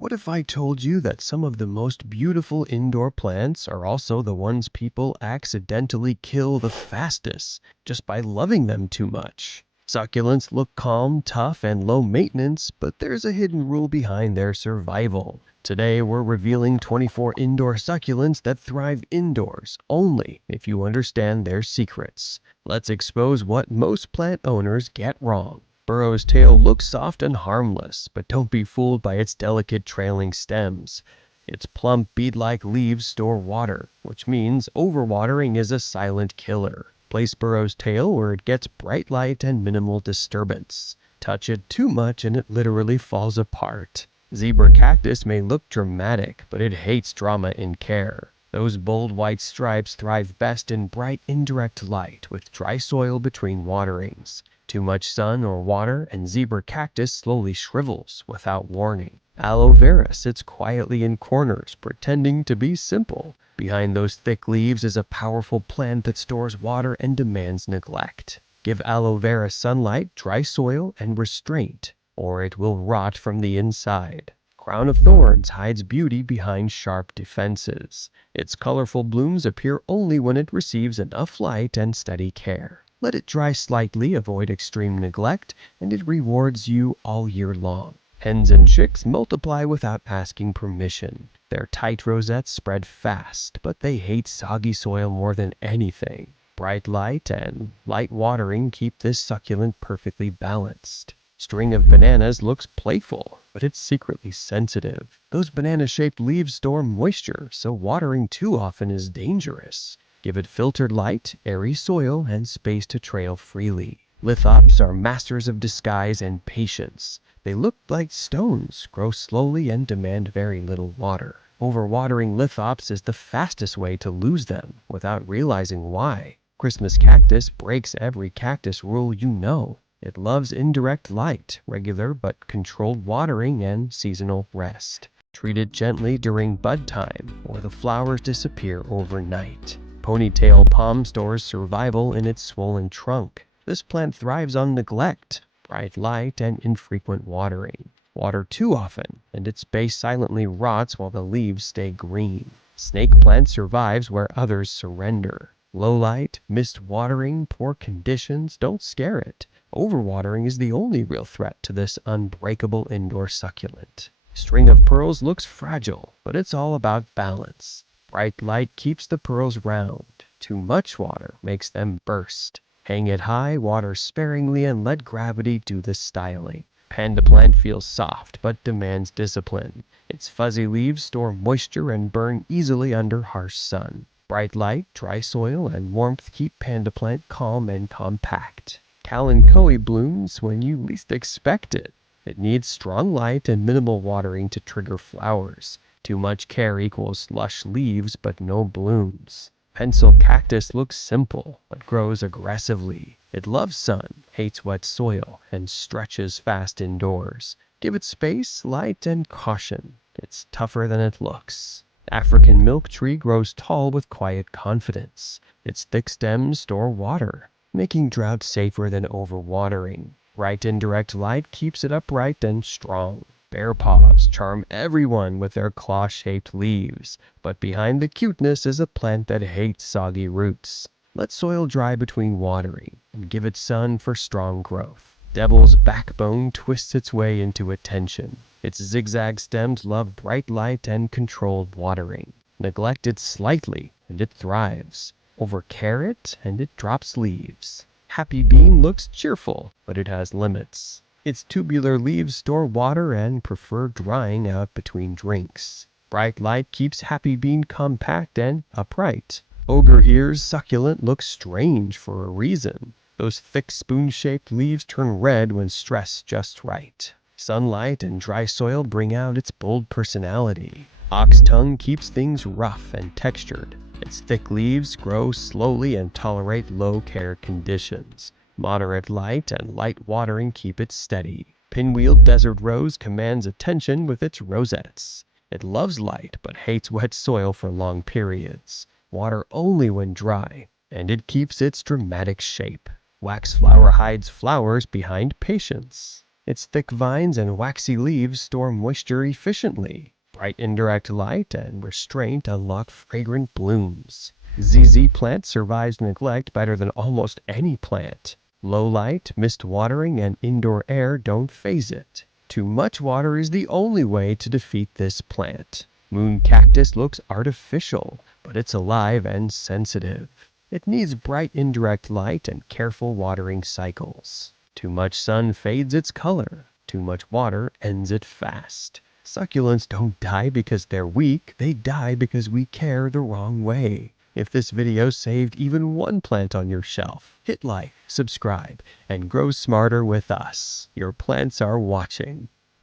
What if I told you that some of the most beautiful indoor plants are also the ones people accidentally kill the fastest just by loving them too much? Succulents look calm, tough, and low maintenance, but there's a hidden rule behind their survival. Today, we're revealing 24 indoor succulents that thrive indoors only if you understand their secrets. Let's expose what most plant owners get wrong. Burrow's tail looks soft and harmless, but don't be fooled by its delicate trailing stems. Its plump bead-like leaves store water, which means overwatering is a silent killer. Place Burrow's tail where it gets bright light and minimal disturbance. Touch it too much and it literally falls apart. Zebra cactus may look dramatic, but it hates drama in care. Those bold white stripes thrive best in bright indirect light with dry soil between waterings. Too much sun or water and zebra cactus slowly shrivels without warning. Aloe vera sits quietly in corners, pretending to be simple. Behind those thick leaves is a powerful plant that stores water and demands neglect. Give aloe vera sunlight, dry soil, and restraint, or it will rot from the inside. Crown of thorns hides beauty behind sharp defenses. Its colorful blooms appear only when it receives enough light and steady care. Let it dry slightly, avoid extreme neglect, and it rewards you all year long. Hens and chicks multiply without asking permission. Their tight rosettes spread fast, but they hate soggy soil more than anything. Bright light and light watering keep this succulent perfectly balanced. String of bananas looks playful, but it's secretly sensitive. Those banana-shaped leaves store moisture, so watering too often is dangerous. Give it filtered light, airy soil, and space to trail freely. Lithops are masters of disguise and patience. They look like stones, grow slowly, and demand very little water. Overwatering lithops is the fastest way to lose them without realizing why. Christmas cactus breaks every cactus rule you know. It loves indirect light, regular but controlled watering, and seasonal rest. Treat it gently during bud time, or the flowers disappear overnight. Ponytail palm stores survival in its swollen trunk. This plant thrives on neglect, bright light, and infrequent watering. Water too often, and its base silently rots while the leaves stay green. Snake plant survives where others surrender. Low light, missed watering, poor conditions don't scare it. Overwatering is the only real threat to this unbreakable indoor succulent. String of pearls looks fragile, but it's all about balance. Bright light keeps the pearls round. Too much water makes them burst. Hang it high, water sparingly, and let gravity do the styling. Panda plant feels soft, but demands discipline. Its fuzzy leaves store moisture and burn easily under harsh sun. Bright light, dry soil, and warmth keep panda plant calm and compact. Kalanchoe blooms when you least expect it. It needs strong light and minimal watering to trigger flowers. Too much care equals lush leaves but no blooms. Pencil cactus looks simple, but grows aggressively. It loves sun, hates wet soil, and stretches fast indoors. Give it space, light, and caution. It's tougher than it looks. African milk tree grows tall with quiet confidence. Its thick stems store water, making drought safer than overwatering. Bright indirect light keeps it upright and strong. Bear paws charm everyone with their claw-shaped leaves, but behind the cuteness is a plant that hates soggy roots. Let soil dry between watering, and give it sun for strong growth. Devil's backbone twists its way into attention. Its zigzag stems love bright light and controlled watering. Neglect it slightly, and it thrives. Overcare it, and it drops leaves. Happy bean looks cheerful, but it has limits. Its tubular leaves store water and prefer drying out between drinks. Bright light keeps happy bean compact and upright. Ogre ears succulent looks strange for a reason. Those thick spoon-shaped leaves turn red when stressed just right. Sunlight and dry soil bring out its bold personality. Ox tongue keeps things rough and textured. Its thick leaves grow slowly and tolerate low-care conditions. Moderate light and light watering keep it steady. Pinwheel desert rose commands attention with its rosettes. It loves light but hates wet soil for long periods. Water only when dry, and it keeps its dramatic shape. Waxflower hides flowers behind patience. Its thick vines and waxy leaves store moisture efficiently. Bright indirect light and restraint unlock fragrant blooms. ZZ plant survives neglect better than almost any plant. Low light, mist watering, and indoor air don't faze it. Too much water is the only way to defeat this plant. Moon cactus looks artificial, but it's alive and sensitive. It needs bright indirect light and careful watering cycles. Too much sun fades its color. Too much water ends it fast. Succulents don't die because they're weak, they die because we care the wrong way. If this video saved even one plant on your shelf, hit like, subscribe, and grow smarter with us. Your plants are watching.